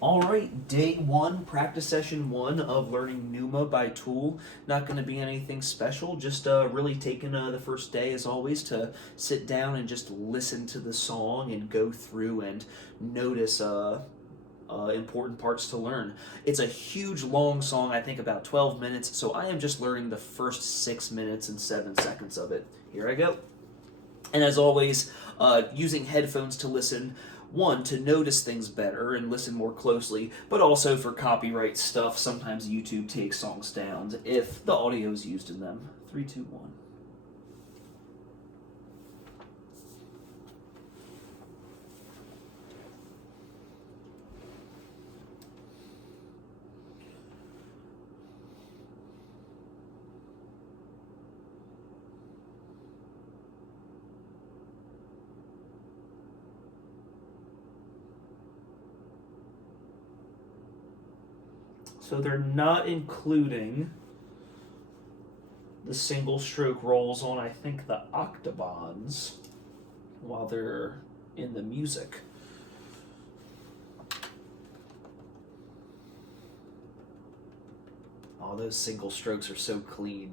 All right, day one, practice session one of learning Pneuma by Tool. Not going to be anything special, just really taking the first day, as always, to sit down and just listen to the song and go through and notice important parts to learn. It's a huge, long song, I think about 12 minutes, so I am just learning the first 6 minutes and 7 seconds of it. Here I go. And as always, using headphones to listen, one, to notice things better and listen more closely, but also for copyright stuff. Sometimes YouTube takes songs down if the audio is used in them. 3, 2, 1. So they're not including the single stroke rolls on, I think, the octobans while they're in the music. Oh, those single strokes are so clean.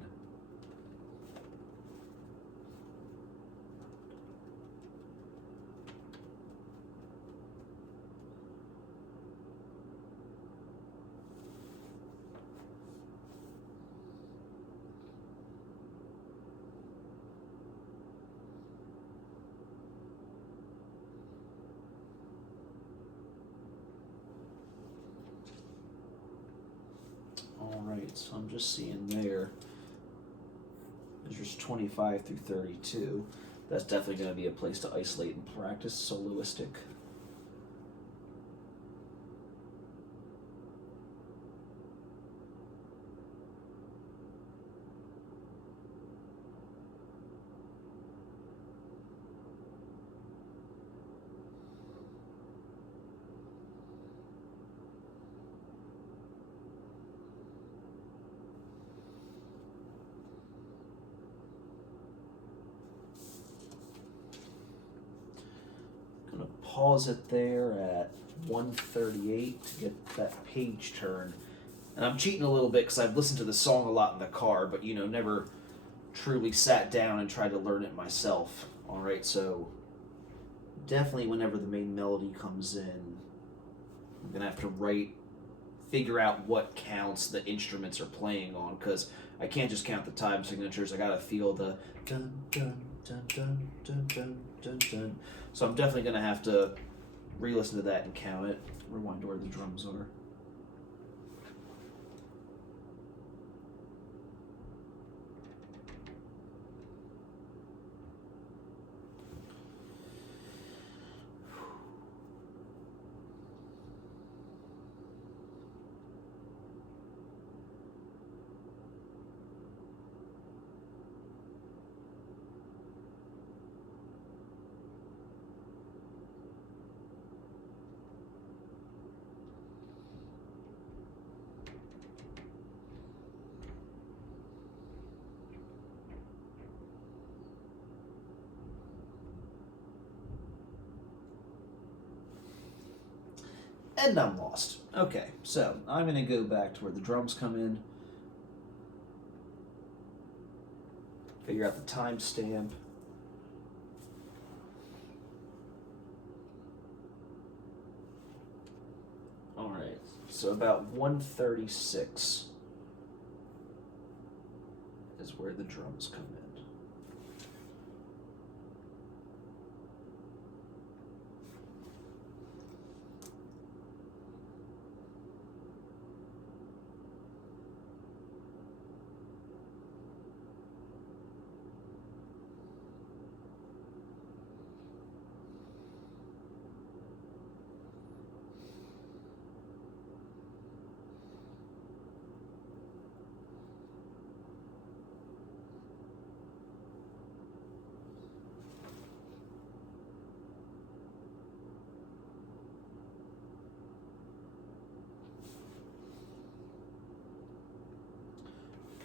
Alright, so I'm just seeing there. Measures 25 through 32. That's definitely going to be a place to isolate and practice soloistic. Pause it there at 138 to get that page turn. And I'm cheating a little bit because I've listened to the song a lot in the car, but never truly sat down and tried to learn it myself. All right, so definitely whenever the main melody comes in, I'm gonna have to figure out what counts the instruments are playing on, because I can't just count the time signatures. I gotta feel the dun dun dun dun dun dun dun dun. So I'm definitely gonna have to re-listen to that and count it. Rewind to where the drums are. And I'm lost. Okay, so I'm going to go back to where the drums come in. Figure out the timestamp. Alright, so about 136 is where the drums come in.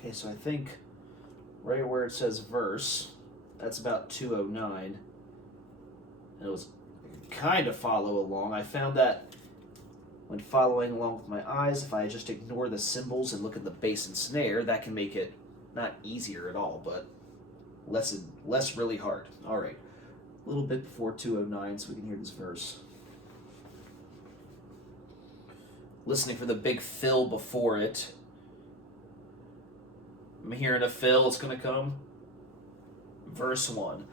Okay, so I think right where it says verse, that's about 209. And it was kind of follow along. I found that When following along with my eyes, if I just ignore the symbols and look at the bass and snare, that can make it not easier at all, but less really hard. All right, a little bit before 209 so we can hear this verse. Listening for the big fill before it. I'm hearing a fill, it's going to come. Verse 1.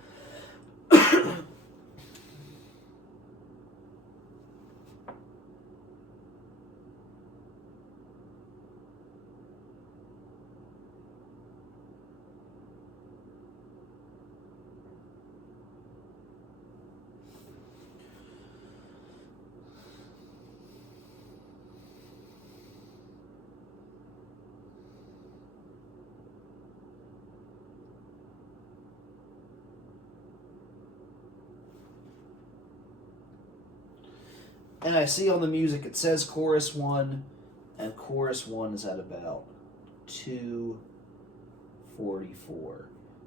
And I see on the music it says chorus 1, and chorus 1 is at about 2:44.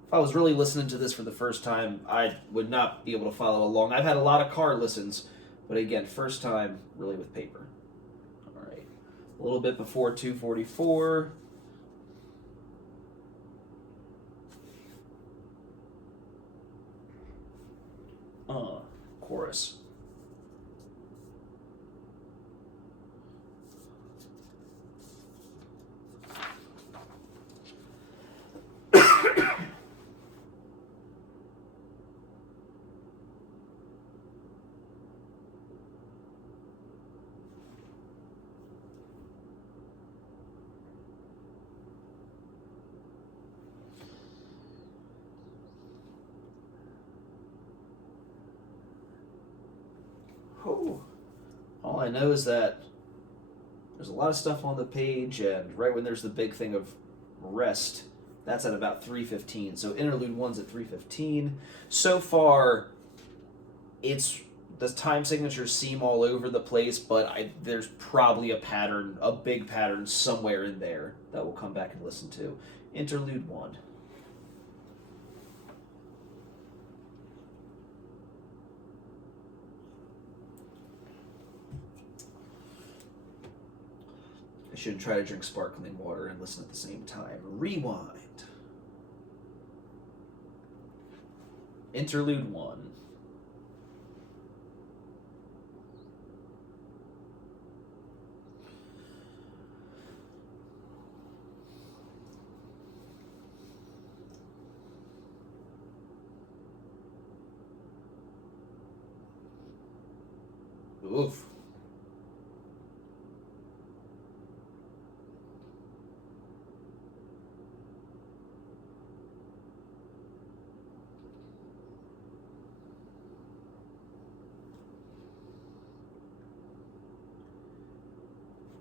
If I was really listening to this for the first time, I would not be able to follow along. I've had a lot of car listens, but again, first time really with paper. All right, a little bit before 2:44. Chorus. Oh, all I know is that there's a lot of stuff on the page, and right when there's the big thing of rest, that's at about 3:15. So interlude 1's at 3:15. So far, it's the time signatures seem all over the place, but there's probably a pattern, a big pattern somewhere in there that we'll come back and listen to. Interlude 1. I should try to drink sparkling water and listen at the same time. Rewind. Interlude 1. Oof.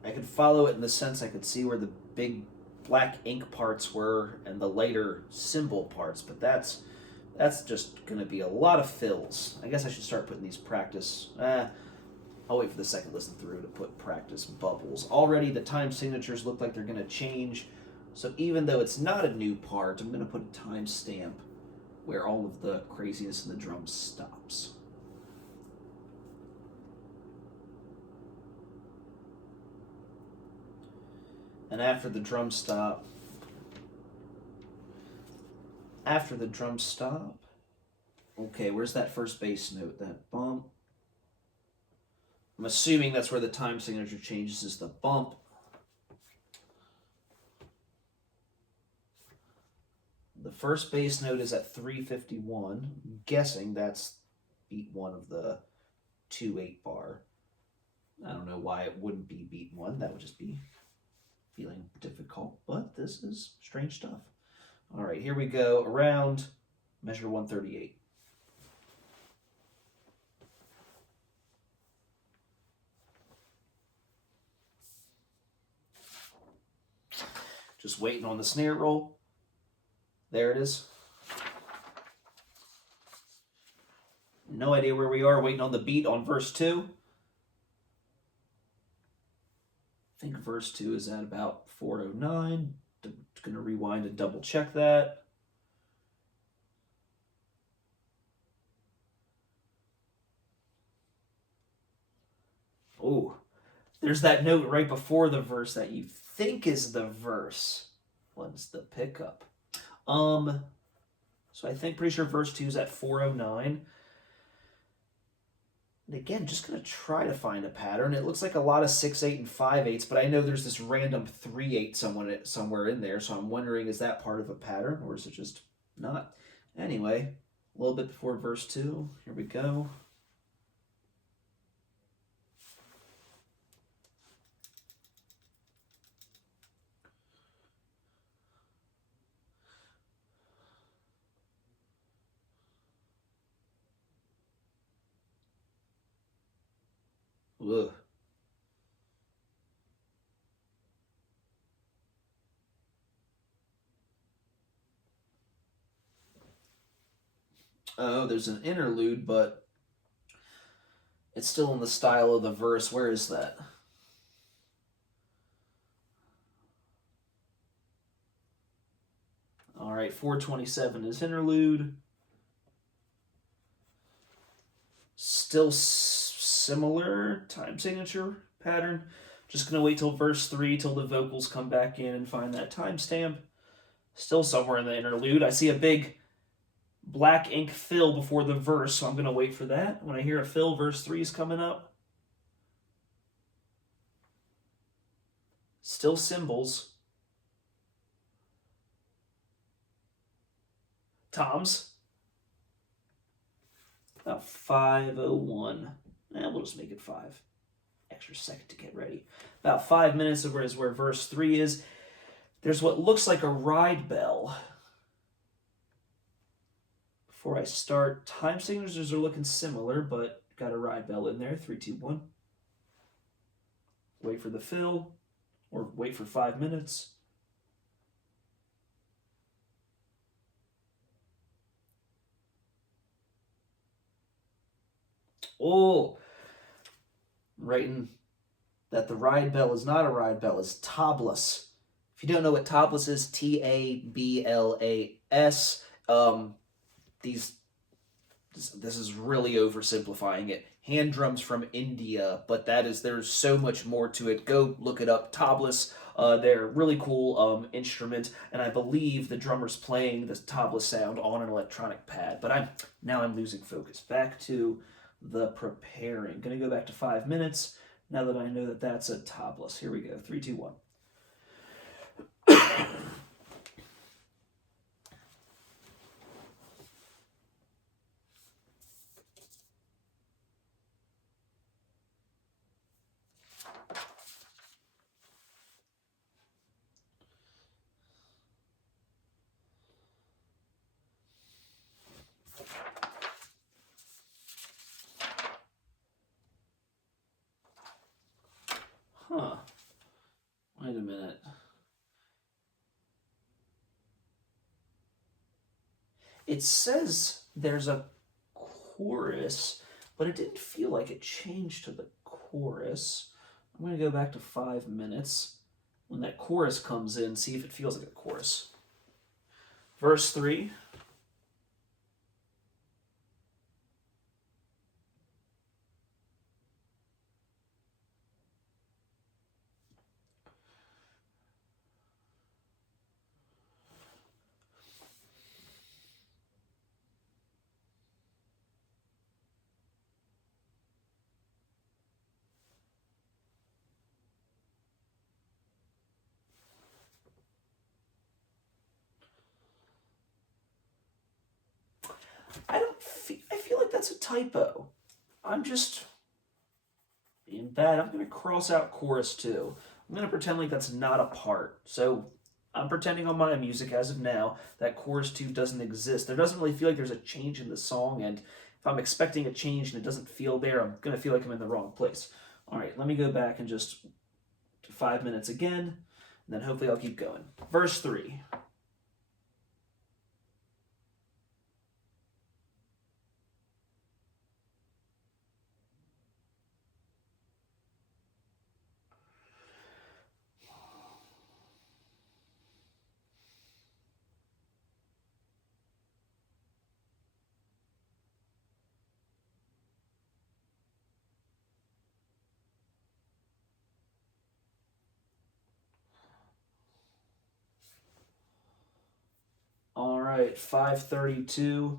I could follow it in the sense I could see where the big black ink parts were and the lighter symbol parts, but that's just going to be a lot of fills. I guess I should start putting these practice. I'll wait for the second listen through to put practice bubbles. Already the time signatures look like they're going to change, so even though it's not a new part, I'm going to put a time stamp where all of the craziness in the drums stops. And after the drum stop, okay, where's that first bass note, that bump? I'm assuming that's where the time signature changes, is the bump. The first bass note is at 3:51. I'm guessing that's beat 1 of the 2/8 bar. I don't know why it wouldn't be beat 1. That would just be feeling difficult, but this is strange stuff. All right, here we go. Around measure 138. Just waiting on the snare roll. There it is. No idea where we are, waiting on the beat on verse 2. I think verse 2 is at about 4:09. Going to rewind and double check that. Oh, There's that note right before the verse that you think is the verse. What's the pickup? So I think pretty sure verse 2 is at 409. And again, just going to try to find a pattern. It looks like a lot of 6/8 and 5/8, but I know there's this random 3/8 somewhere in there, so I'm wondering, is that part of a pattern, or is it just not? Anyway, a little bit before verse 2. Here we go. Ugh. Oh, there's an interlude, but it's still in the style of the verse. Where is that? All right, 427 is interlude. Still similar time signature pattern. Just going to wait till verse 3 till the vocals come back in and find that timestamp. Still somewhere in the interlude. I see a big black ink fill before the verse, so I'm going to wait for that. When I hear a fill, verse 3 is coming up. Still cymbals. Toms. About 5:01. We'll just make it 5. Extra second to get ready. About 5 minutes is where verse 3 is. There's what looks like a ride bell. Before I start, time signatures are looking similar, but got a ride bell in there. 3, 2, 1. Wait for the fill, or wait for 5 minutes. Oh, I'm writing that the ride bell is not a ride bell, it's tablas. If you don't know what tablas is, Tablas. This is really oversimplifying it. Hand drums from India, but there's so much more to it. Go look it up. Tablas, they're a really cool instrument, and I believe the drummer's playing the tabla sound on an electronic pad. But I'm losing focus. Back to the preparing. Gonna go back to 5 minutes now that I know that that's a tablas. Here we go. 3, 2, 1. Huh. Wait a minute. It says there's a chorus, but it didn't feel like it changed to the chorus. I'm going to go back to 5 minutes. When that chorus comes in, see if it feels like a chorus. Verse 3. I feel like that's a typo. I'm just being bad. I'm going to cross out chorus 2. I'm going to pretend like that's not a part. So I'm pretending on my music as of now that chorus 2 doesn't exist. There doesn't really feel like there's a change in the song, and if I'm expecting a change and it doesn't feel there, I'm going to feel like I'm in the wrong place. All right, let me go back and just do 5 minutes again, and then hopefully I'll keep going. Verse 3. right, 5:32.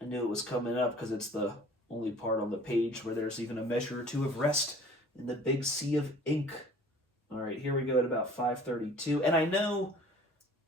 I knew it was coming up because it's the only part on the page where there's even a measure or two of rest in the big sea of ink. All right, here we go at about 5:32. And I know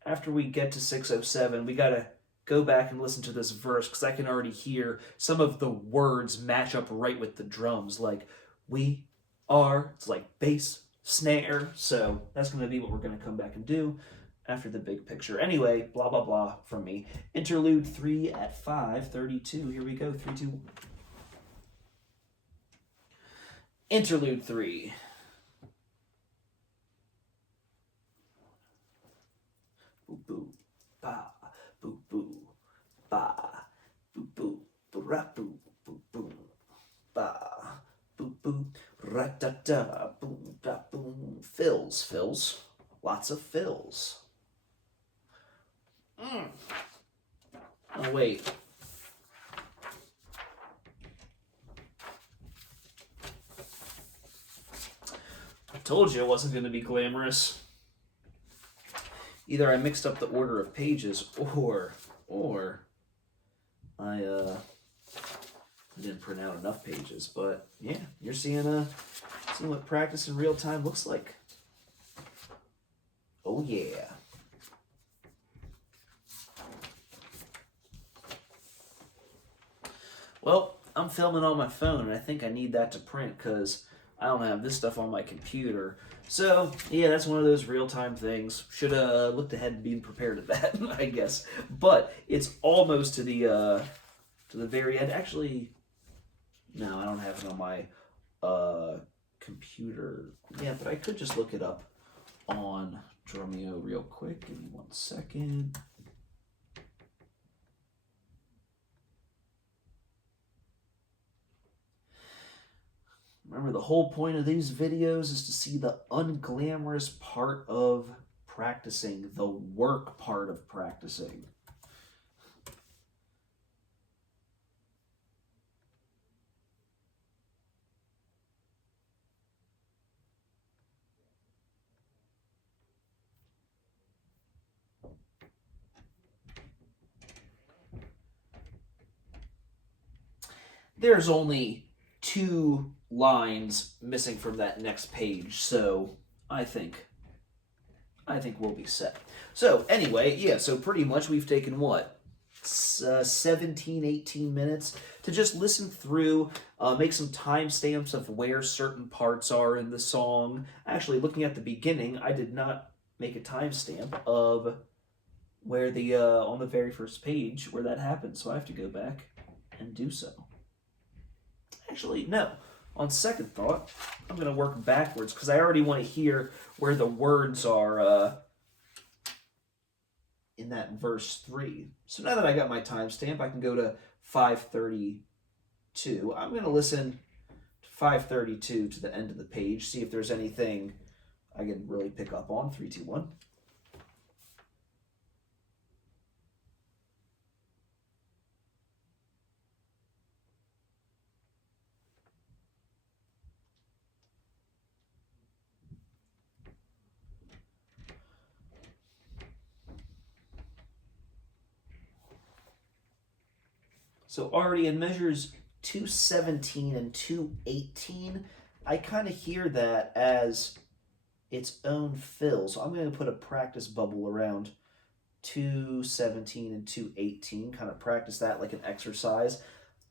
after we get to 6:07, we got to go back and listen to this verse because I can already hear some of the words match up right with the drums. Like, we are, it's like bass, snare. So that's going to be what we're going to come back and do after the big picture. Anyway, blah, blah, blah from me. Interlude 3 at 5:32. Here we go. 3, 2, 1. Interlude 3. Boo boo ba boo boo ba boo boo ra boo boo boo ba boo boo ra da da boom da boom. Fills, lots of fills. Oh wait. I told you it wasn't going to be glamorous. Either I mixed up the order of pages, or I didn't print out enough pages. But yeah, you're seeing what practice in real time looks like. Oh yeah. Well, I'm filming on my phone, and I think I need that to print because I don't have this stuff on my computer. So, yeah, that's one of those real-time things. Should have looked ahead and been prepared at that, I guess. But it's almost to the very end. Actually, no, I don't have it on my computer. Yeah, but I could just look it up on Drumeo real quick. Give me 1 second. Remember, the whole point of these videos is to see the unglamorous part of practicing, the work part of practicing. There's only 2 lines missing from that next page, so I think we'll be set. So anyway, yeah, so pretty much we've taken what, 17, 18 minutes to just listen through, make some timestamps of where certain parts are in the song. Actually, looking at the beginning, I did not make a timestamp of where the on the very first page where that happened, so I have to go back and do so. Actually, no. On second thought, I'm going to work backwards because I already want to hear where the words are in that verse 3. So now that I got my timestamp, I can go to 5:32. I'm going to listen to 5:32 to the end of the page, see if there's anything I can really pick up on. 3, 2, 1. So already in measures 217 and 218, I kind of hear that as its own fill. So I'm going to put a practice bubble around 217 and 218, kind of practice that like an exercise.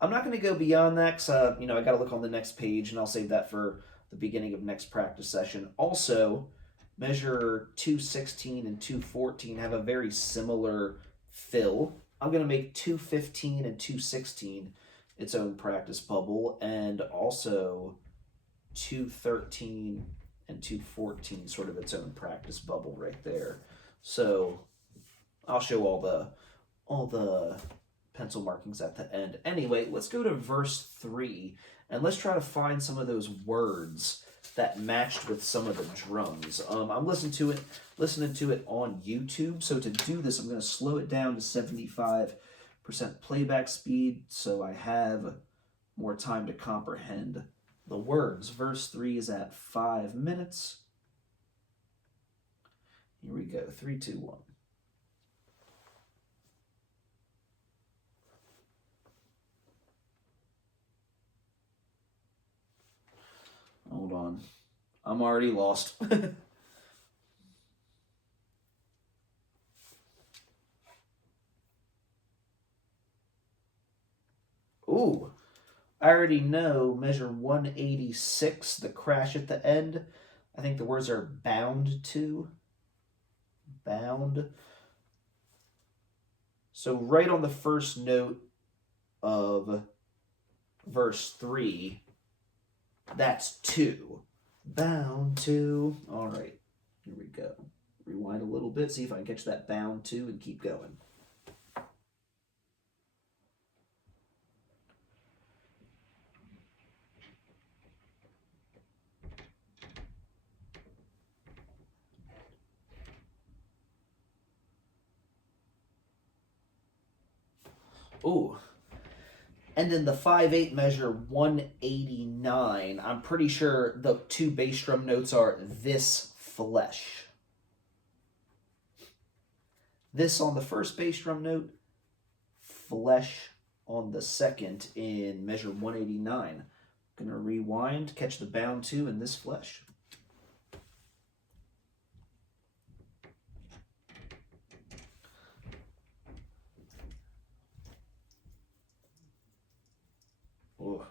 I'm not going to go beyond that because, I got to look on the next page, and I'll save that for the beginning of next practice session. Also, measure 216 and 214 have a very similar fill. I'm going to make 215 and 216 its own practice bubble, and also 213 and 214 sort of its own practice bubble right there. So I'll show all the pencil markings at the end. Anyway, let's go to verse 3, and let's try to find some of those words that matched with some of the drums. I'm listening to it on YouTube. So to do this, I'm going to slow it down to 75% playback speed so I have more time to comprehend the words. Verse 3 is at 5 minutes. Here we go. 3, 2, 1. on. I'm already lost. Ooh, I already know measure 186, the crash at the end. I think the words are bound to. Bound. So right on the first note of verse 3, that's 2. Bound to. All right, here we go. Rewind a little bit, see if I can catch that bound to and keep going. Ooh. And in the 5/8 measure 189, I'm pretty sure the 2 bass drum notes are this flesh. This on the first bass drum note, flesh on the second in measure 189. Gonna rewind, catch the bound 2 in this flesh. Ooh.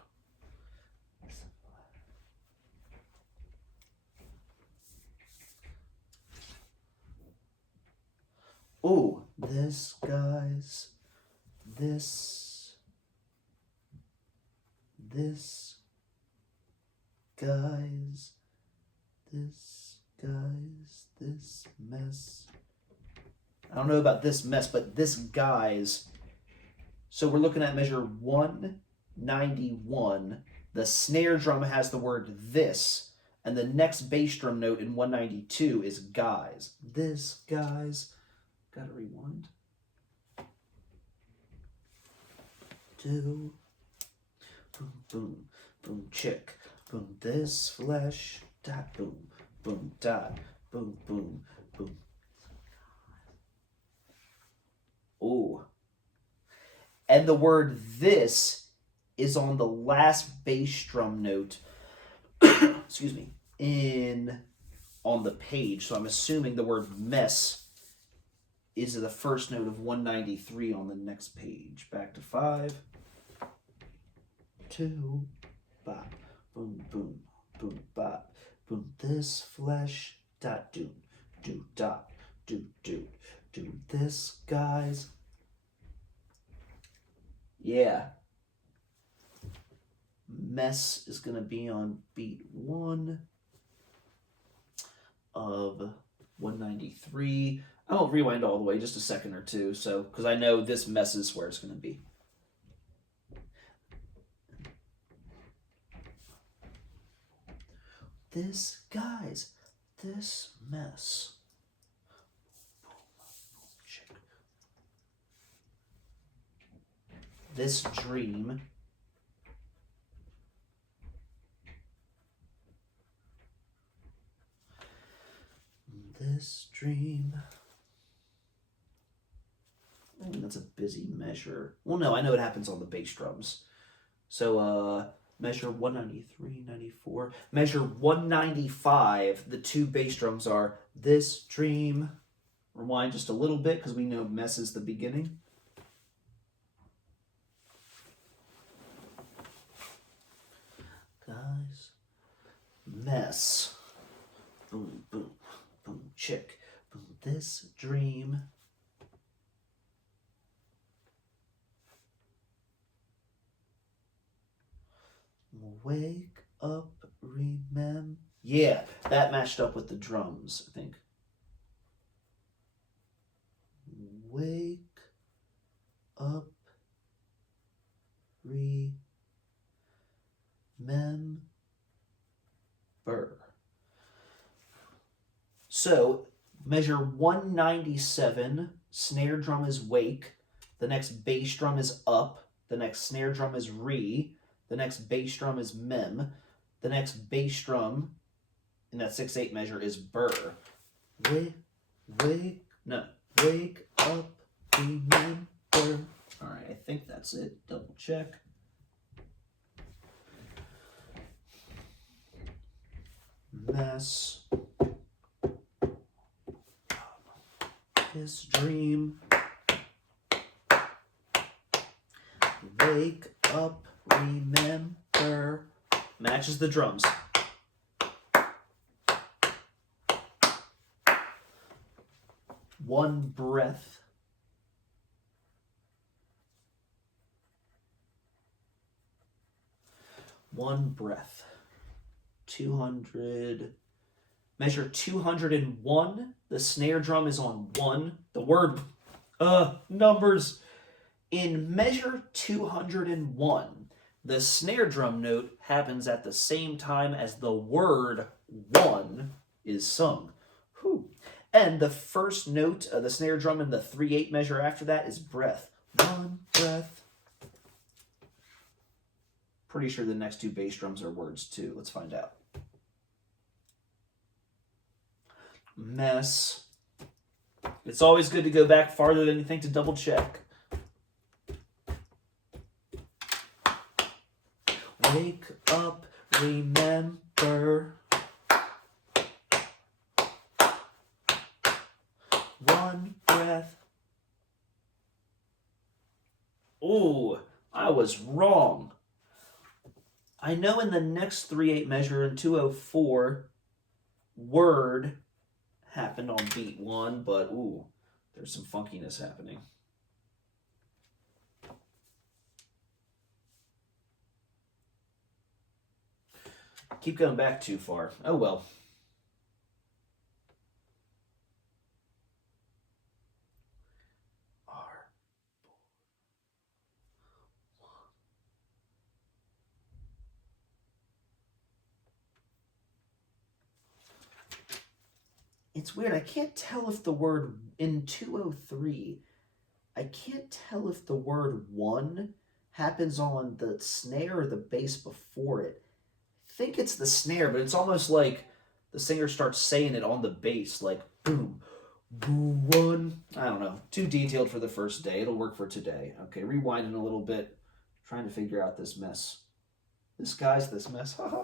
Ooh, this, guys, this, guys, this mess. I don't know about this mess, but this, guys. So we're looking at measure 191. The snare drum has the word this, and the next bass drum note in 192 is guys. This, guys. Gotta rewind. 2. Boom, boom, boom, chick. Boom, this flesh. Dot, boom, boom, dot, boom, boom, boom. Ooh. And the word this is on the last bass drum note, excuse me, on the page. So I'm assuming the word mess is the first note of 193 on the next page. Back to 5. 2. Bop. Boom, boom, boom, bop. Boom, this flesh. Dot, do, dot, do, this, guys. Yeah. Mess is going to be on beat 1 of 193. I won't rewind all the way, just a second or two, so because I know this mess is where it's going to be. This, guys, this mess. This dream. This dream. That's a busy measure. Well, no, I know it happens on the bass drums. So, measure 193, 94. Measure 195, the 2 bass drums are this dream. Rewind just a little bit because we know mess is the beginning. Guys, mess. Boom, boom, boom, chick. Boom, this dream. Wake up, remember. Yeah, that matched up with the drums, I think. Wake up, remember. So, measure 197, snare drum is wake, the next bass drum is up, the next snare drum is re, the next bass drum is mem, the next bass drum in that 6/8 measure is burr. Wake up, remember. All right, I think that's it. Double check. mess this dream. Wake up, remember. Matches the drums. One breath. One breath. 200. Measure 201. The snare drum is on 1. The word numbers. In measure 201, the snare drum note happens at the same time as the word 1 is sung. Whew. And the first note of the snare drum in the 3/8 measure after that is breath. One breath. Pretty sure the next two bass drums are words too. Let's find out. Mess. It's always good to go back farther than you think to double check. Wake up, remember. One breath. Ooh, I was wrong. I know in the next 3/8 measure in 204, word happened on beat 1, but ooh, there's some funkiness happening. Keep going back too far. Oh well. It's weird. I can't tell if the word in 203, I can't tell if the word 1 happens on the snare or the bass before it. I think it's the snare, but it's almost like the singer starts saying it on the bass, like boom, boom, 1. I don't know. Too detailed for the first day. It'll work for today. Okay, rewinding a little bit, trying to figure out this mess. This mess. Haha.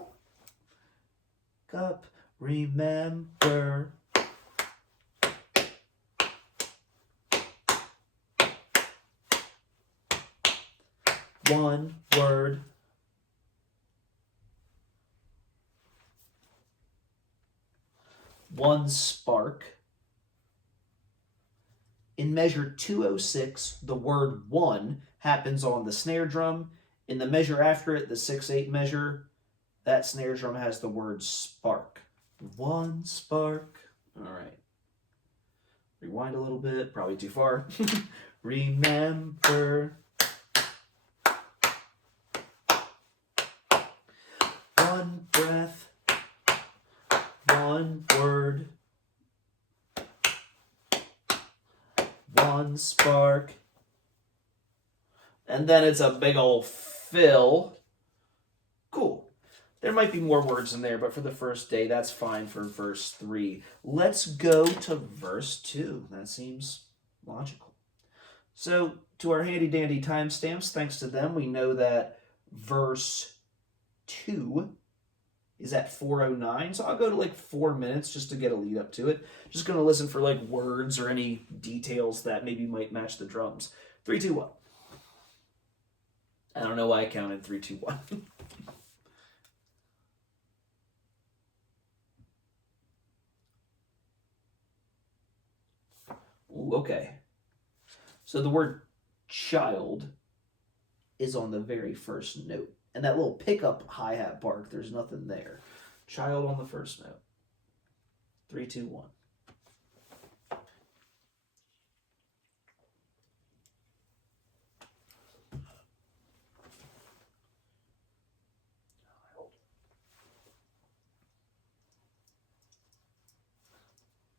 Cup, remember. One word. One spark. In measure 206, the word 1 happens on the snare drum. In the measure after it, the 6/8 measure, that snare drum has the word spark. One spark. All right. Rewind a little bit. Probably too far. Remember. One breath, one word, one spark, and then it's a big old fill. Cool. There might be more words in there, but for the first day, that's fine for verse 3. Let's go to verse 2. That seems logical. So, to our handy-dandy timestamps, thanks to them, we know that verse 2 is at 4:09, so I'll go to like 4 minutes just to get a lead up to it. Just going to listen for like words or any details that maybe might match the drums. 3, 2, 1. I don't know why I counted 3, 2, 1. Ooh, okay. So the word child is on the very first note. And that little pickup hi-hat part, there's nothing there. Child on the first note. 3, 2, 1.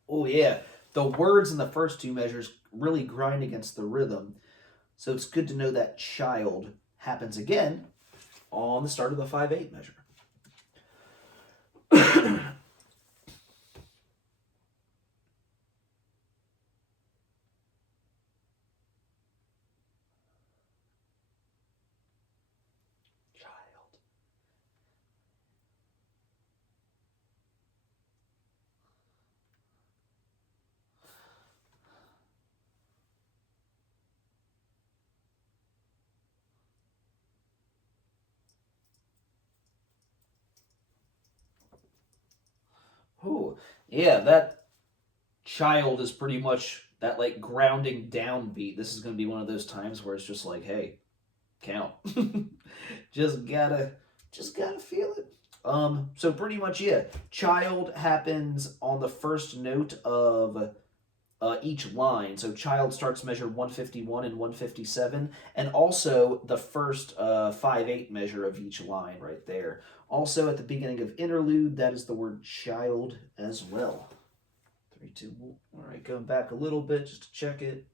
Oh yeah, the words in the first two measures really grind against the rhythm. So it's good to know that child happens again on the start of the 5/8 measure. Child. Ooh, yeah, that child is pretty much that like grounding down beat. This is going to be one of those times where it's just like, hey, count. just gotta, just gotta feel it. So pretty much, yeah. Child happens on the first note of each line. So child starts measure 151 and 157, and also the first 5/8 measure of each line right there. Also at the beginning of interlude, that is the word child as well. 3, 2, 1. All right, going back a little bit just to check it.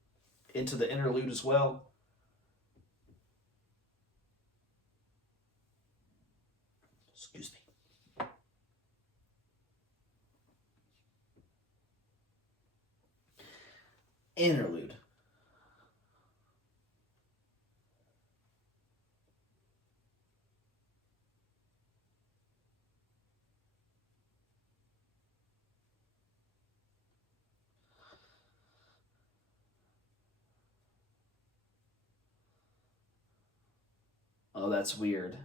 Into the interlude as well. Excuse me. Interlude. Oh, that's weird.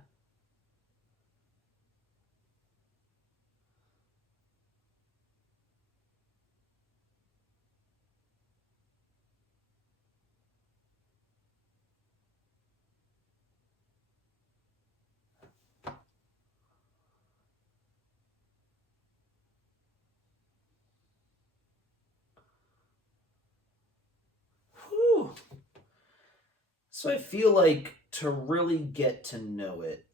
Whew. So I feel like to really get to know it,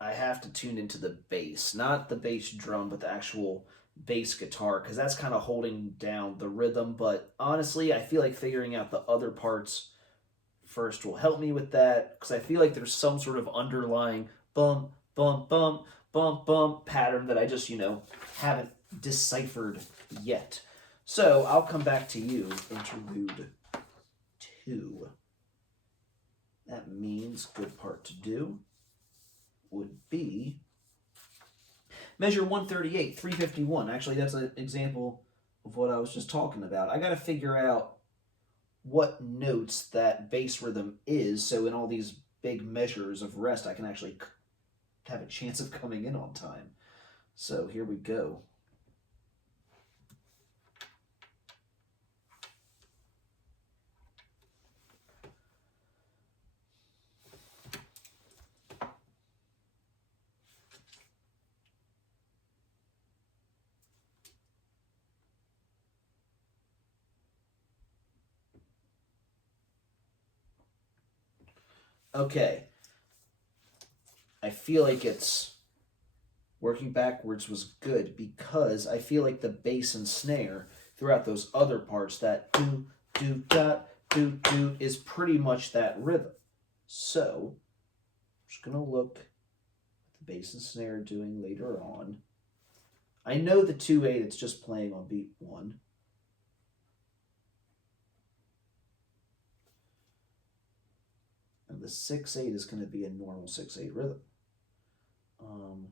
I have to tune into the bass, not the bass drum, but the actual bass guitar, because that's kind of holding down the rhythm. But honestly, I feel like figuring out the other parts first will help me with that, because I feel like there's some sort of underlying bump, bump, bump, bump, bump pattern that I just, haven't deciphered yet. So I'll come back to you, interlude 2. That means good part to do would be measure 138, 351. Actually, that's an example of what I was just talking about. I got to figure out what notes that bass rhythm is, so in all these big measures of rest, I can actually have a chance of coming in on time. So here we go. Okay. I feel like it's working backwards was good because I feel like the bass and snare throughout those other parts, that do, do, dot, do, is pretty much that rhythm. So, I'm just going to look at the bass and snare doing later on. I know the 2/8, it's just playing on beat 1. And the 6/8 is going to be a normal 6/8 rhythm. Dun,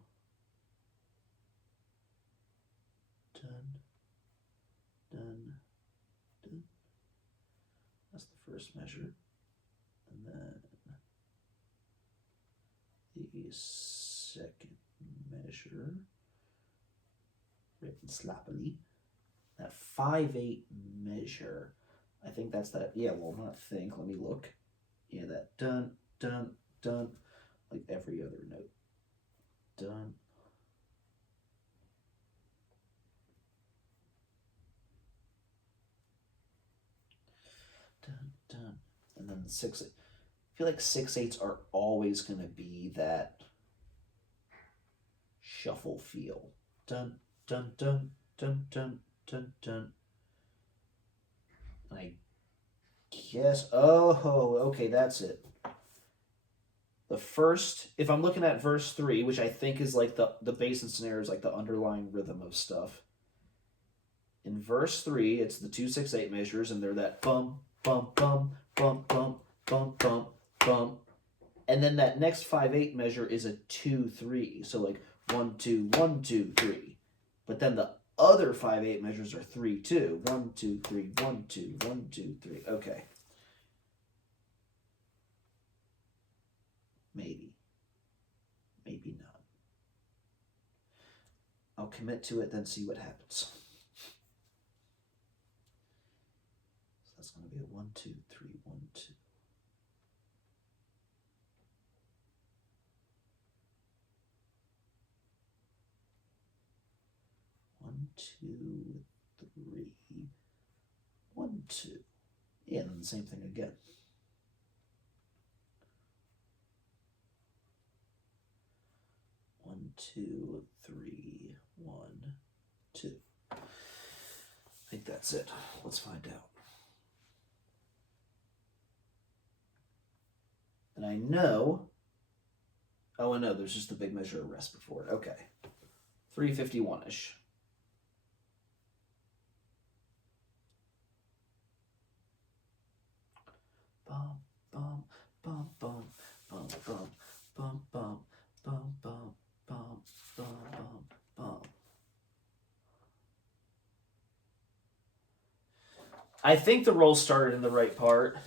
dun, dun. That's the first measure. And then the second measure, written sloppily. That 5/8 measure, I think that's that. Yeah, well, not think. Let me look. Yeah, that dun, dun, dun, like every other note. Dun. Dun, dun. And then the 6/8. I feel like 6/8s are always going to be that shuffle feel. Dun, dun, dun, dun, dun, dun, dun. And I guess, oh, okay, that's it. The first, if I'm looking at verse 3, which I think is like the bass and snare is like the underlying rhythm of stuff. In verse 3, it's the 2/6/8 measures, and they're that bum, bum, bum, bum, bum, bum, bum, bum. And then that next 5/8 measure is a 2/3. So like 1, 2, 1, 2, 3. But then the other 5/8 measures are 3/2. 1, 2, 3, 1, 2, 1, 2, 3. Okay. Maybe. Maybe not. I'll commit to it, then see what happens. So that's going to be a 1, 2, 3, 1, 2. 1, 2, 3, 1, 2. Yeah, and then the same thing again. 1, 2, 3, 1, 2. I think that's it. Let's find out. And I know, oh, I know, there's just a big measure of rest before it. Okay. 351-ish. Bum, bum, bum, bum, bum, bum, bum, bum, bum, bum, bum, bum, bum. I think the roll started in the right part.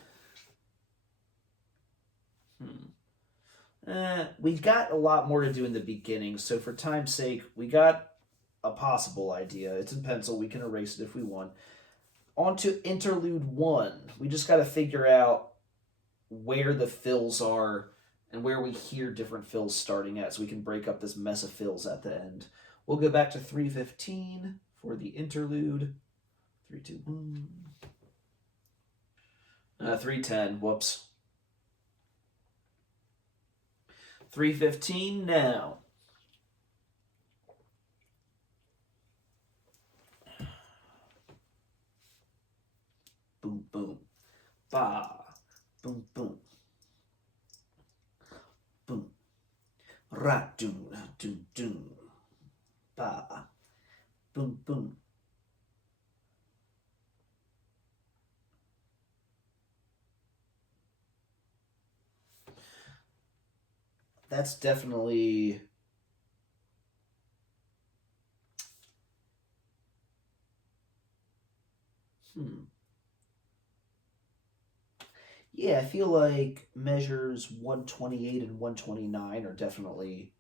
We got a lot more to do in the beginning, so for time's sake, we got a possible idea. It's in pencil. We can erase it if we want. On to interlude 1. We just got to figure out where the fills are and where we hear different fills starting at so we can break up this mess of fills at the end. We'll go back to 3:15 for the interlude. 3, 2, 1. 3:10. Whoops. 3:15 now. Boom, boom. Ba. Boom, boom. Boom. Ra, doom, doom, doom. Ba. Boom, boom. That's definitely... Yeah, I feel like measures 128 and 129 are definitely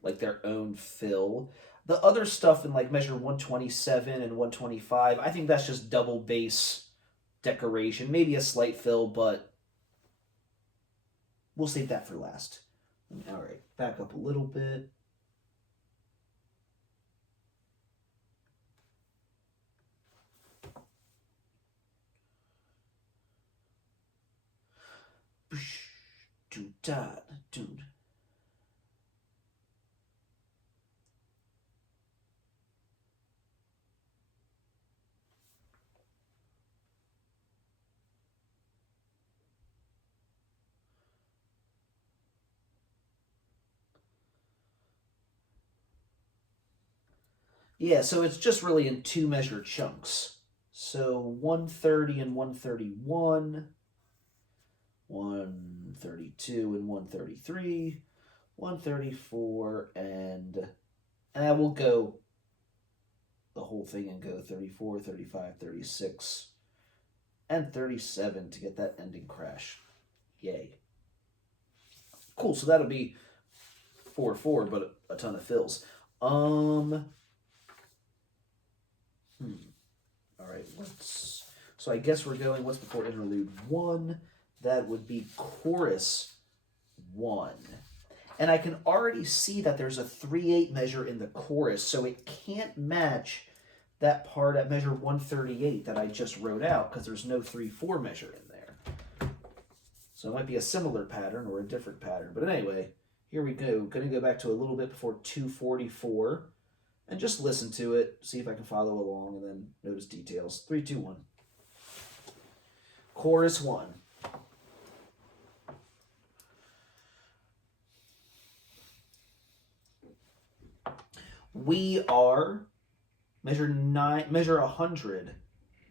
like their own fill. The other stuff in like measure 127 and 125, I think that's just double bass decoration. Maybe a slight fill, but we'll save that for last. All right, back up a little bit. Yeah, so it's just really in 2 measure chunks. So 130 and 131, 132 and 133, 134 and I will go the whole thing and go 34, 35, 36, and 37 to get that ending crash. Yay. Cool, so that'll be 4/4, but a ton of fills. All right, so I guess we're going, what's before interlude 1? That would be chorus 1. And I can already see that there's a 3/8 measure in the chorus, so it can't match that part at measure 138 that I just wrote out because there's no 3/4 measure in there. So it might be a similar pattern or a different pattern. But anyway, here we go. Going to go back to a little bit before 244 and just listen to it, see if I can follow along, and then notice details. 3, 2, 1. Chorus 1. We are measure 100,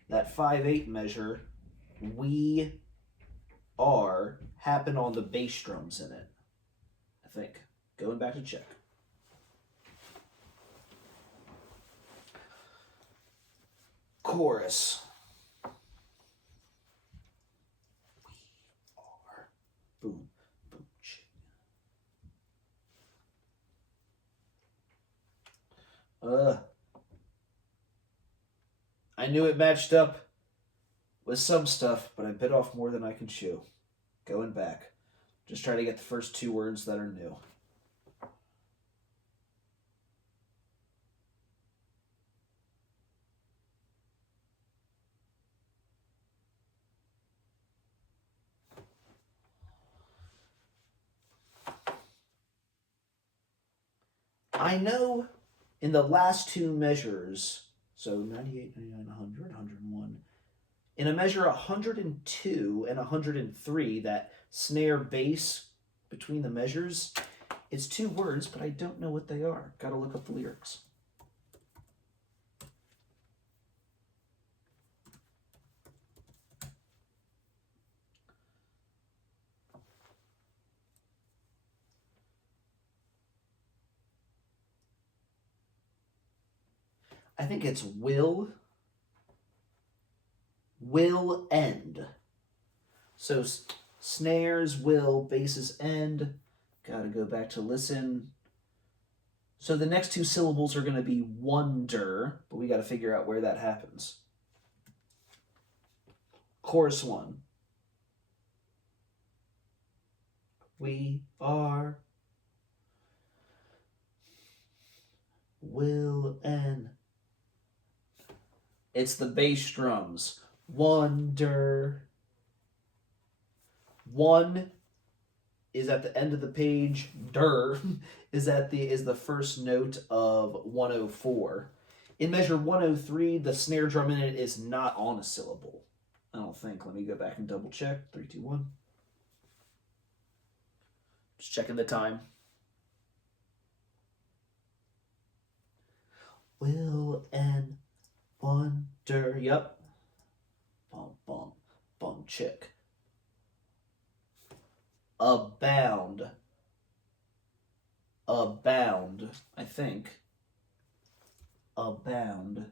that 5/8 measure. We are happened on the bass drums in it, I think. Going back to check. Chorus. We are. Boom, boom, chick. I knew it matched up with some stuff, but I bit off more than I can chew. Going back. Just try to get the first two words that are new. I know in the last two measures, so 98, 99, 100, 101, in a measure 102 and 103, that snare bass between the measures, it's two words, but I don't know what they are. Gotta look up the lyrics. I think it's will end. So snares, will, basses end. Gotta go back to listen. So the next two syllables are going to be wonder, but we got to figure out where that happens. Chorus one. We are, will, and. It's the bass drums. Wonder. One is at the end of the page. Der is the first note of 104. In measure 103, the snare drum in it is not on a syllable. I don't think. Let me go back and double check. 3, 2, 1. Just checking the time. Will and wonder. Yep. Bum, bum, bum, chick. Abound. Abound, I think. Abound.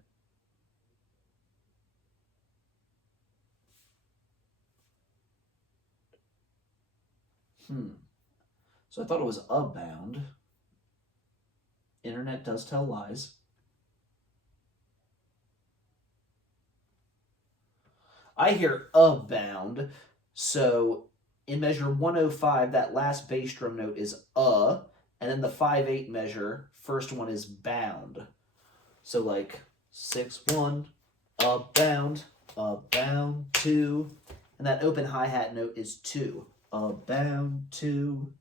So I thought it was abound. Internet does tell lies. I hear abound. So in measure 105, that last bass drum note is and then the 5/8 measure, first one is bound. So like 6/1, abound, abound 2, and that open hi-hat note is 2, abound 2.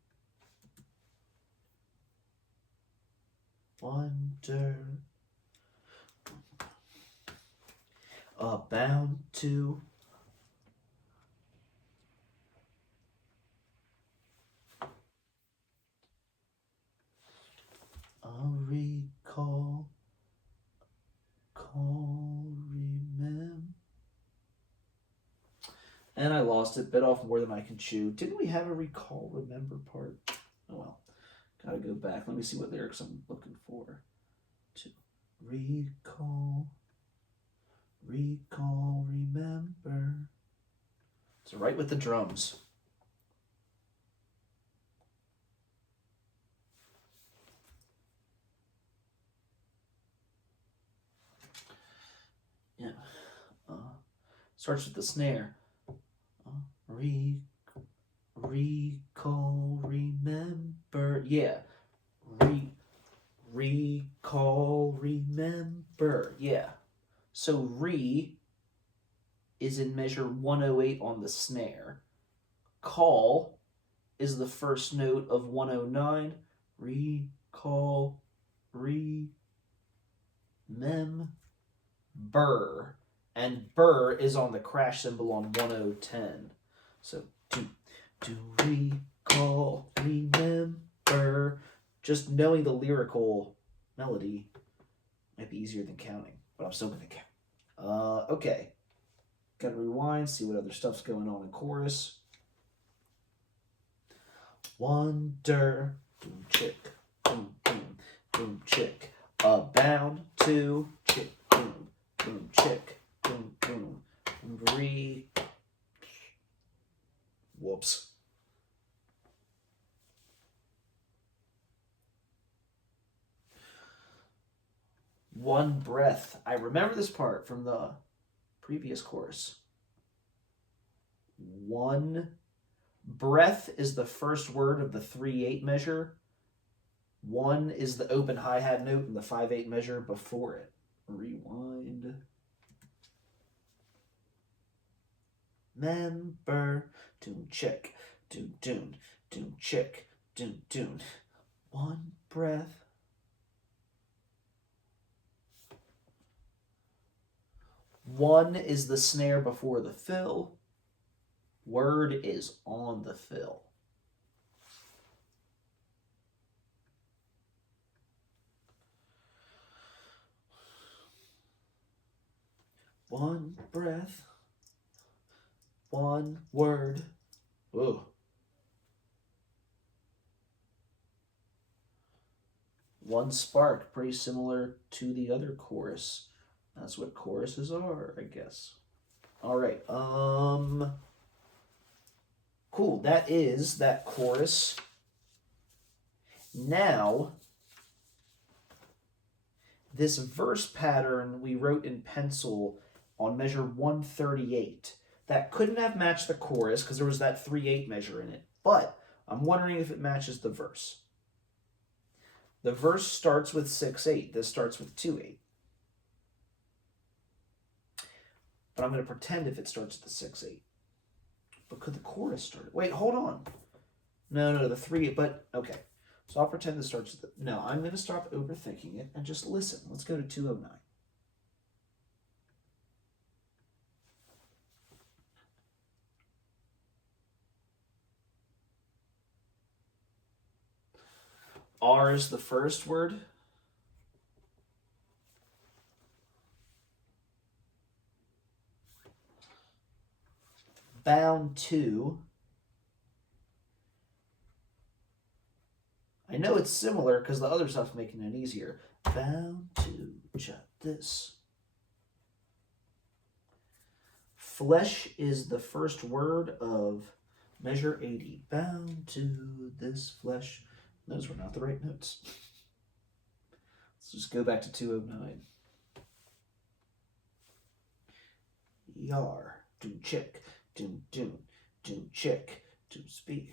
Wonder, abound 2. Recall, remember. And I lost it, bit off more than I can chew. Didn't we have a recall, remember part? Oh well, gotta go back. Let me see what lyrics I'm looking for. To recall, remember. So right with the drums. Yeah. Starts with the snare. Recall, remember. Yeah. Recall, remember. Yeah. So re is in measure 108 on the snare. Call is the first note of 109. Recall, remember. And burr is on the crash cymbal on 1010. So to recall, remember. Just knowing the lyrical melody might be easier than counting, but I'm still gonna count. Okay. Gotta rewind, see what other stuff's going on in chorus. Wonder, boom chick, boom boom, boom chick. Abound to chick, boom, boom chick. Boom, boom, whoops. One breath. I remember this part from the previous course. One breath is the first word of the 3/8 measure. One is the open hi-hat note in the 5/8 measure before it. Rewind. Member. Tune check. Tune tune. Tune check. Tune tune. One breath. One is the snare before the fill. Word is on the fill. One breath. One word. Ooh. One spark, pretty similar to the other chorus. That's what choruses are, I guess. All right. Cool. That is that chorus. Now, this verse pattern we wrote in pencil on measure 138. That couldn't have matched the chorus because there was that 3/8 measure in it. But I'm wondering if it matches the verse. The verse starts with 6/8. This starts with 2/8. But I'm going to pretend if it starts at the 6/8. But could the chorus start? Wait, hold on. No, the 3/8. But okay. So I'll pretend this starts at the. No, I'm going to stop overthinking it and just listen. Let's go to 209. R is the first word. Bound to. I know it's similar because the other stuff's making it easier. Bound to chop this. Flesh is the first word of measure 80. Bound to this flesh. Those were not the right notes. Let's just go back to 209. Yar, do check, do check, do speak.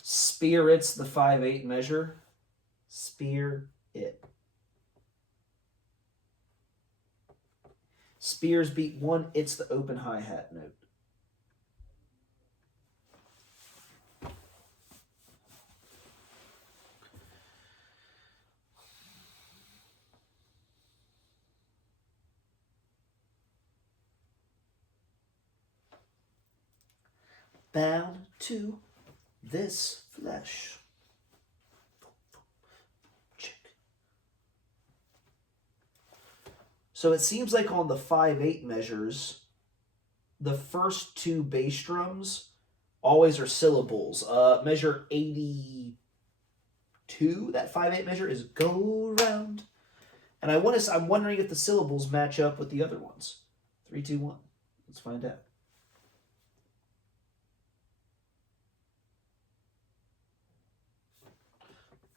Spirits, the 5/8 measure. Spear it. Spears beat 1. It's the open hi-hat note. Bound to this flesh. Check. So it seems like on the 5/8 measures, the first two bass drums always are syllables. Measure 82, that 5/8 measure is go round. And I'm wondering if the syllables match up with the other ones. 3, 2, 1. Let's find out.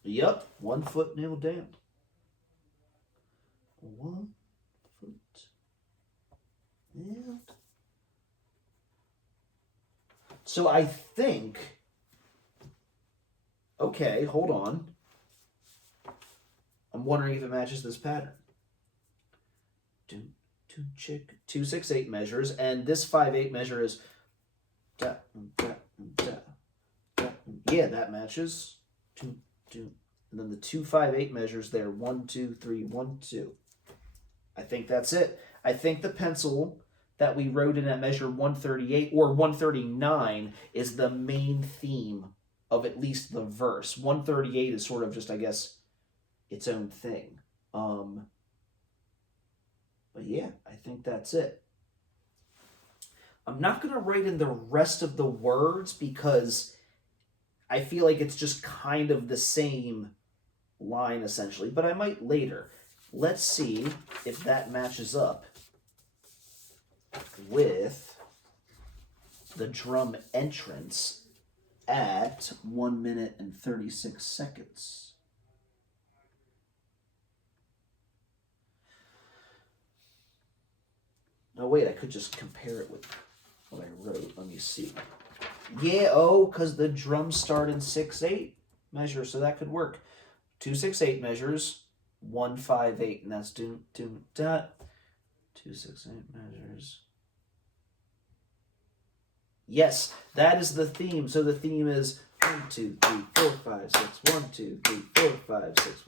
Yup, 1 foot nailed down. 1 foot nailed. So I think, okay, hold on. I'm wondering if it matches this pattern. 2, 6, 8 measures, and this 5/8 measure is da, da, da, da. Yeah, that matches. 2, 2. And then the 2, 5, 8 measures there. 1, 2, 3, 1, 2. I think that's it. I think the pencil that we wrote in at measure 138 or 139 is the main theme of at least the verse. 138 is sort of just, I guess, its own thing. But yeah, I think that's it. I'm not going to write in the rest of the words because I feel like it's just kind of the same line essentially, but I might later. Let's see if that matches up with the drum entrance at 1 minute and 36 seconds. No, wait, I could just compare it with what I wrote. Let me see. Yeah, oh, because the drums start in 6/8 measure, so that could work. 2/6/8 measures, 1/5/8, and that's doom doom dot. 2/6/8 measures. Yes, that is the theme. So the theme is 1, 2, 3, 4, 5, 6. 1, 2, 3, 4, 5, 6.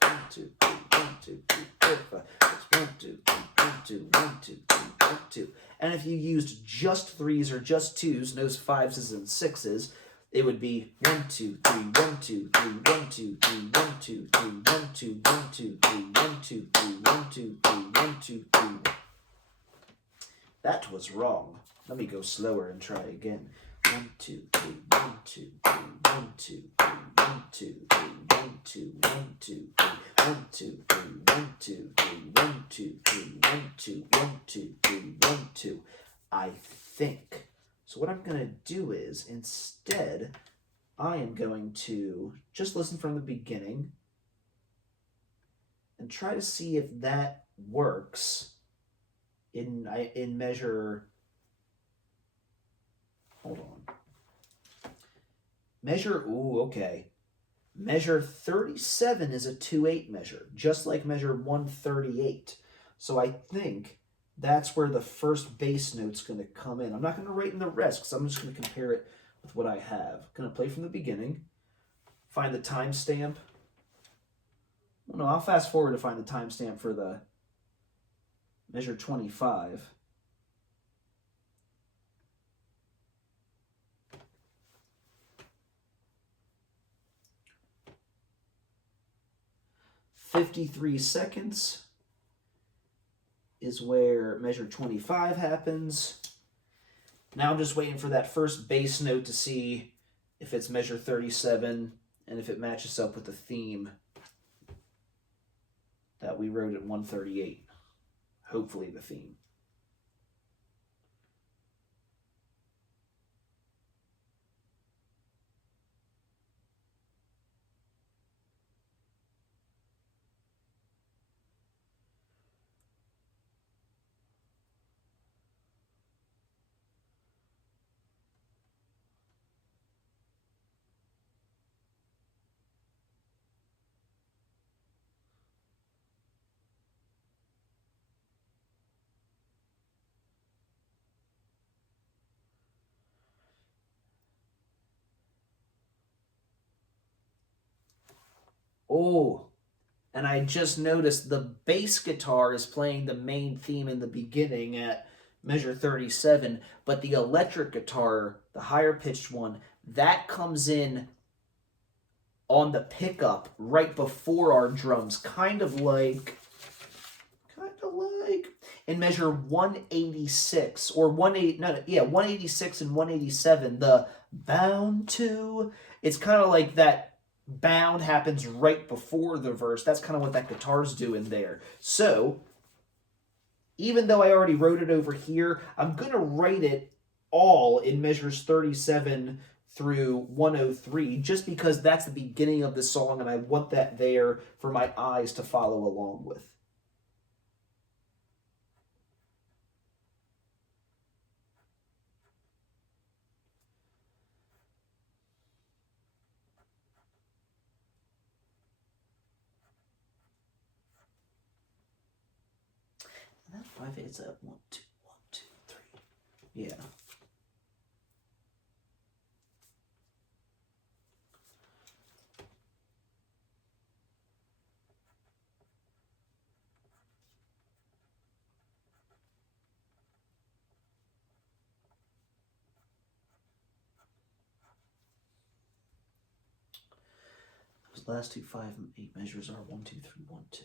1, 2, 3, 1, 2, 3, 4, 5, 6. 1, 2, 3, 1, 2, 1, 2, 3, 1, 2. And if you used just threes or just twos, no fives and sixes, it would be 1, 2, 3, 1, 2, 3, 1, 2, 3, 1, 2, 3, 1, 2, 1, 2, 3, 1, 2, 3, 1, 2, 3, 1, 2, 3. That was wrong. Let me go slower and try again. 1, 2, 3, 1, 2, 3, 1, 2, 3, 1, 2, 3, 1, 2, 1, 2, 3, 1, 2, 3, 1, 2, 3, 1, 2, 3, 1, 2, 1, 2, 3, 1, 2. I think. So what I'm going to do is, instead, I am going to just listen from the beginning and try to see if that works in measure. Hold on. Measure, ooh, okay. Measure 37 is a 2/8 measure, just like measure 138. So I think that's where the first bass note's going to come in. I'm not going to write in the rest because I'm just going to compare it with what I have. I'm going to play from the beginning, find the timestamp. Well, no, I'll fast forward to find the timestamp for the measure 25. "53 seconds is where measure 25 happens. Now I'm just waiting for that first bass note to see if it's measure 37 and if it matches up with the theme that we wrote at 138. Hopefully the theme. Oh, and I just noticed the bass guitar is playing the main theme in the beginning at measure 37, but the electric guitar, the higher pitched one, that comes in on the pickup right before our drums, kind of like in measure 186 or 186 and 187, the bound to, it's kind of like that bound happens right before the verse. That's kind of what that guitar's doing there. So even though I already wrote it over here, I'm going to write it all in measures 37 through 103, just because that's the beginning of the song and I want that there for my eyes to follow along with. And that 5/8 is at 1, 2, 1, 2, 3. Yeah. Those last two 5/8 measures are 1, 2, 3, 1, 2.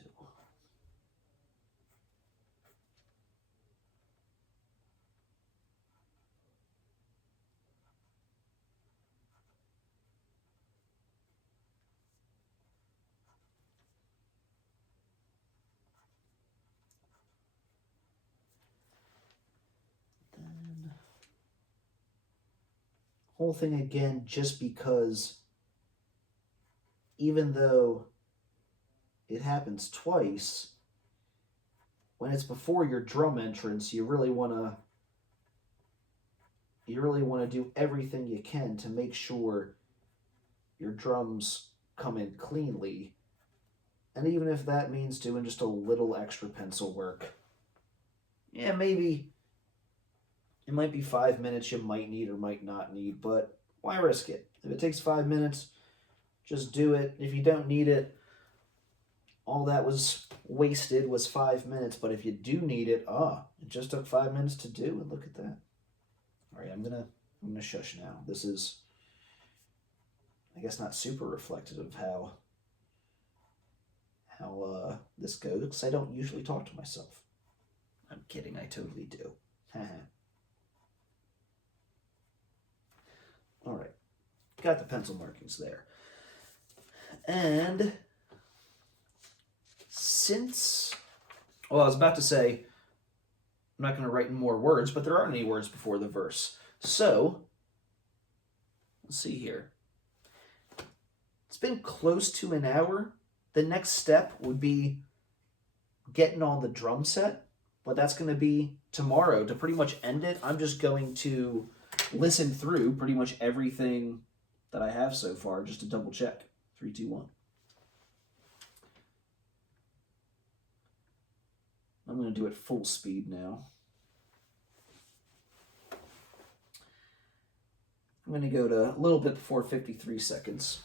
Then whole thing again, just because even though it happens twice, when it's before your drum entrance, you really want to do everything you can to make sure your drums come in cleanly. And even if that means doing just a little extra pencil work, yeah, maybe it might be 5 minutes you might need or might not need, but why risk it? If it takes 5 minutes, just do it. If you don't need it, all that was wasted was 5 minutes. But if you do need it, it just took 5 minutes to do, and look at that. All right, I'm gonna shush now. This is, I guess, not super reflective of how this goes, because I don't usually talk to myself. I'm kidding, I totally do. All right, got the pencil markings there. And since, well, I was about to say, I'm not going to write more words, but there aren't any words before the verse. So, let's see here. It's been close to an hour. The next step would be getting on the drum set, but that's going to be tomorrow. To pretty much end it, I'm just going to listen through pretty much everything that I have so far just to double check. 3, 2, 1. I'm going to do it full speed now. I'm going to go to a little bit before 53 seconds.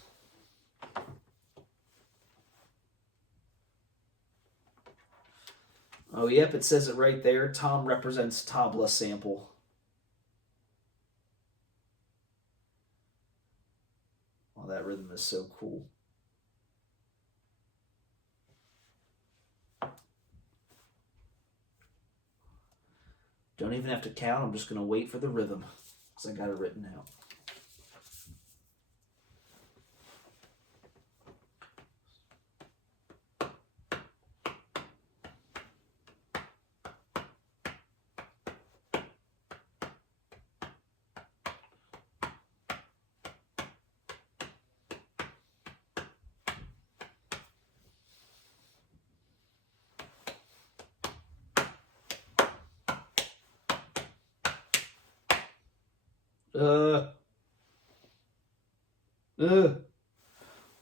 Oh, yep, it says it right there. Tom represents tabla sample. Oh, that rhythm is so cool. Don't even have to count. I'm just going to wait for the rhythm because I got it written out.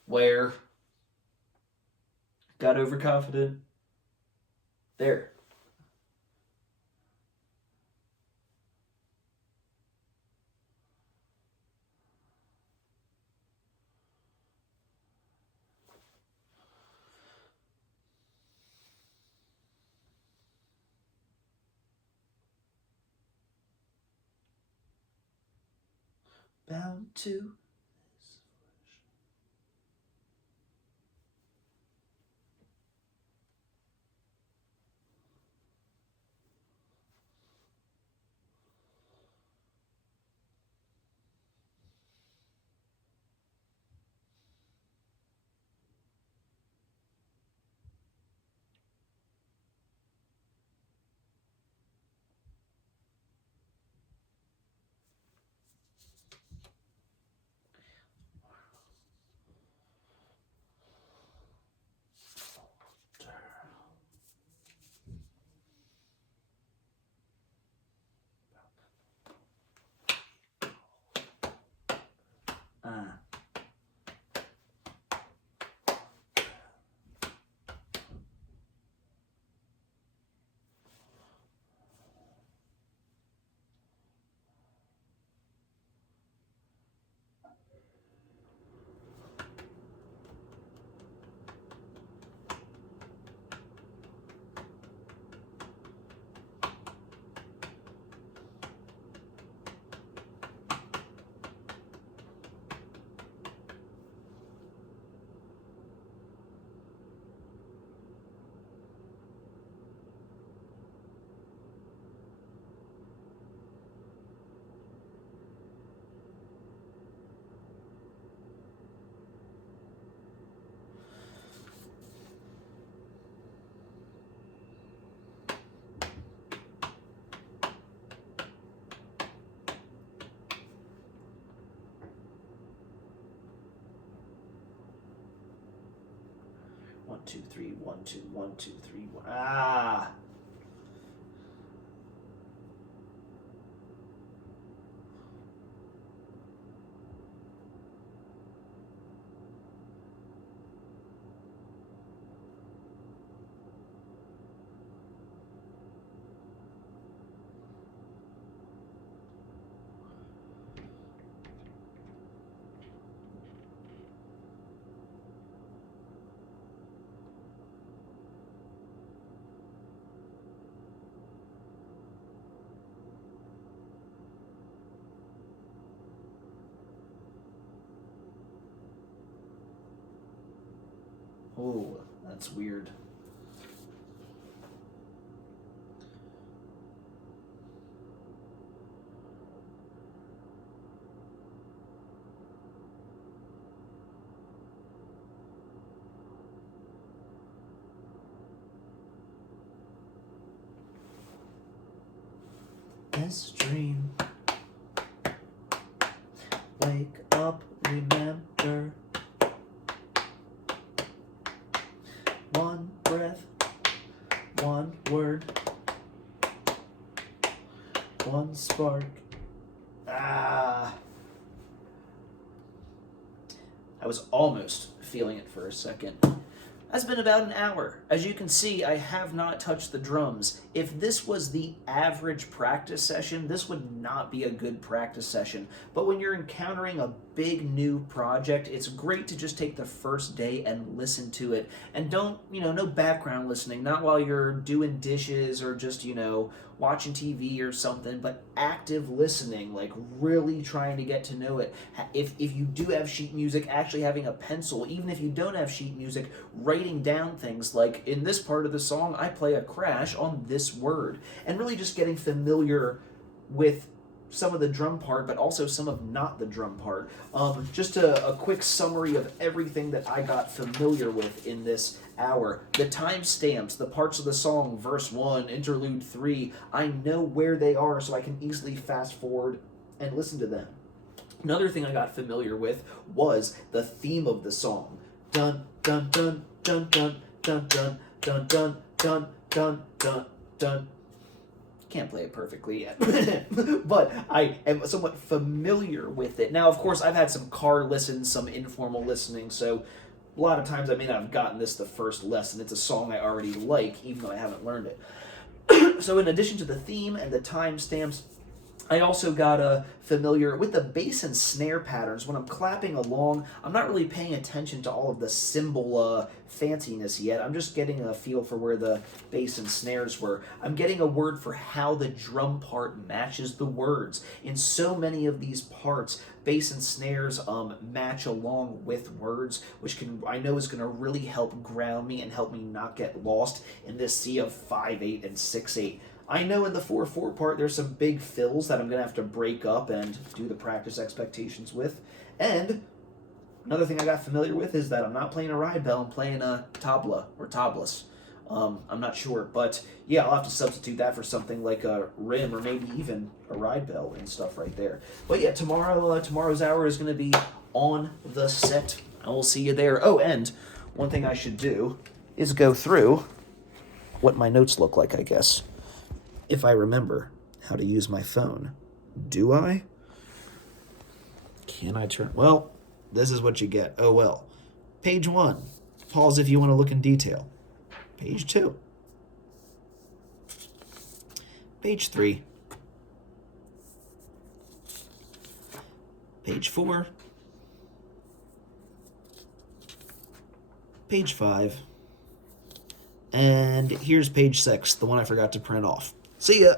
Where? Got overconfident? There. Bound to this flesh. One, two, three, 1, 2, 1, 2, 3, 1. Oh, that's weird. This dream. Wake up, remember. One breath, one word, one spark. I was almost feeling it for a second. That's been about an hour. As you can see, I have not touched the drums. If this was the average practice session, this would not be a good practice session. But when you're encountering a big new project, it's great to just take the first day and listen to it. And don't, no background listening, not while you're doing dishes or just, watching TV or something, but active listening, like really trying to get to know it. If you do have sheet music, actually having a pencil, even if you don't have sheet music, writing down things like, in this part of the song, I play a crash on this word, and really just getting familiar with some of the drum part, but also some of not the drum part. Just a quick summary of everything that I got familiar with in this hour. The timestamps, the parts of the song, verse 1, interlude 3, I know where they are so I can easily fast forward and listen to them. Another thing I got familiar with was the theme of the song. Dun, dun, dun, dun, dun, dun, dun, dun, dun, dun, dun, dun, dun. Can't play it perfectly yet, but I am somewhat familiar with it. Now, of course, I've had some car listens, some informal listening, so a lot of times I may not have gotten this the first lesson. It's a song I already like, even though I haven't learned it. So in addition to the theme and the timestamps, I also got familiar with the bass and snare patterns. When I'm clapping along, I'm not really paying attention to all of the cymbal fanciness yet. I'm just getting a feel for where the bass and snares were. I'm getting a word for how the drum part matches the words. In so many of these parts, bass and snares match along with words, which I know is going to really help ground me and help me not get lost in this sea of 5/8 and 6/8. I know in the 4/4 part there's some big fills that I'm going to have to break up and do the practice expectations with. And another thing I got familiar with is that I'm not playing a ride bell, I'm playing a tabla or tablas. I'm not sure, but yeah, I'll have to substitute that for something like a rim or maybe even a ride bell and stuff right there. But yeah, tomorrow's hour is going to be on the set. I will see you there. Oh, and one thing I should do is go through what my notes look like, I guess. If I remember how to use my phone. Do I? Can I turn? Well, this is what you get. Oh well. Page 1. Pause if you want to look in detail. Page 2. Page 3. Page 4. Page 5. And here's page 6, the one I forgot to print off. See ya!